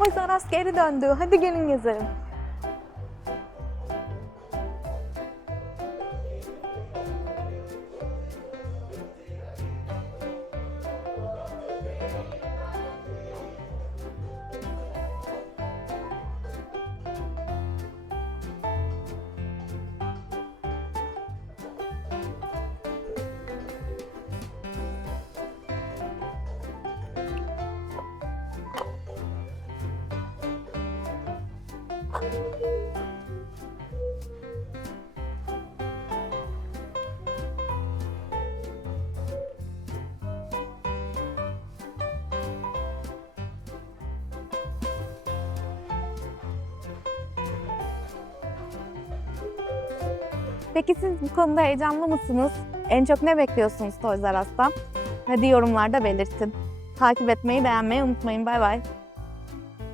Toys R Us geri döndü. Hadi gelin gezelim. Peki siz bu konuda heyecanlı mısınız? En çok ne bekliyorsunuz Toys R Us'tan? Hadi yorumlarda belirtin. Takip etmeyi, beğenmeyi unutmayın. Bay bay.